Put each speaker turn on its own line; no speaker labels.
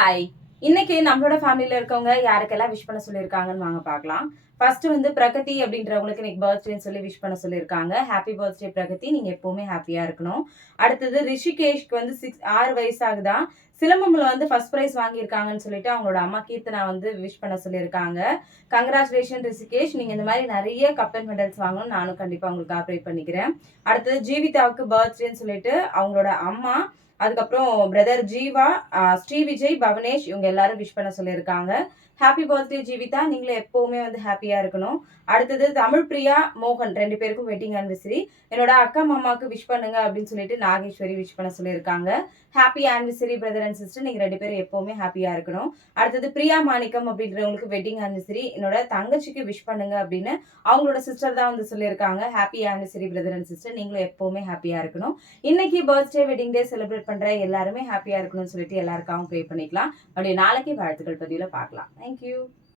Hi இன்னைக்கு நம்மளோட ஃபேமிலியில் இருக்கவங்க யாருக்கெல்லாம் விஷ் பண்ண சொல்லியிருக்காங்கன்னு வாங்க பார்க்கலாம். ஃபர்ஸ்ட் வந்து பிரகதி அப்படின்றவங்களுக்கு இன்னைக்கு பர்த்டேன்னு சொல்லி விஷ் பண்ண சொல்லியிருக்காங்க. Happy birthday Pragathi. நீங்கள் எப்போவுமே ஹாப்பியாக இருக்கணும். அடுத்தது ரிஷிகேஷ்க்கு வந்து சிக்ஸ் ஆறு வயசாகுதான் சிலம்பம்ல வந்து ஃபர்ஸ்ட் ப்ரைஸ் வாங்கியிருக்காங்கன்னு சொல்லிட்டு அவங்களோட அம்மா கீர்த்தனா வந்து விஷ் பண்ண சொல்லியிருக்காங்க. கங்க்ராச்சுலேஷன் ரிஷிகேஷ். நீங்கள் இந்த மாதிரி நிறைய கப் அண்ட் மெடல்ஸ் வாங்கணும் நானும் கண்டிப்பாக உங்களுக்கு ஆப்ரேட் பண்ணிக்கிறேன். அடுத்தது ஜீவிதாவுக்கு பர்த்டேன்னு சொல்லிட்டு அவங்களோட அம்மா அதுக்கப்புறம் பிரதர் ஜீவா ஸ்ரீ விஜய் பவனேஷ் இவங்க எல்லாரும் விஷ் பண்ண சொல்லியிருக்காங்க. Happy birthday Jeevitha. நீங்களும் எப்பவுமே வந்து ஹாப்பியா இருக்கணும். அடுத்தது தமிழ் பிரியா மோகன். ரெண்டு பேருக்கும் வெட்டிங் ஆனிவர்சரி என்னோட அக்கா மாமாவுக்கு விஷ் பண்ணுங்க அப்படின்னு சொல்லிட்டு நாகேஸ்வரி விஷ் பண்ண சொல்லியிருக்காங்க. Happy anniversary brother and sister நீங்க ரெண்டு பேரும் எப்பவுமே ஹாப்பியா இருக்கணும். அடுத்தது பிரியா மாணிக்கம் அப்படின்றவங்களுக்கு வெட்டிங் ஆனிவர்சரி என்னோட தங்கச்சிக்கு விஷ் பண்ணுங்க அப்படின்னு அவங்களோட சிஸ்டர் தான் வந்து சொல்லியிருக்காங்க. Happy anniversary brother and sister நீங்களும் எப்பவுமே ஹாப்பியா இருக்கணும். இன்னைக்கு பர்த்டே வெட்டிங் டே செலிப்ரேட் பண்ற எல்லாருமே ஹாப்பியா இருக்கணும்னு சொல்லிட்டு எல்லாருக்காகவும் ப்ரே பண்ணிக்கலாம். அப்படியே நாளைக்கு வாழ்த்துக்கள் பதிவில் பார்க்கலாம். தேங்க்யூ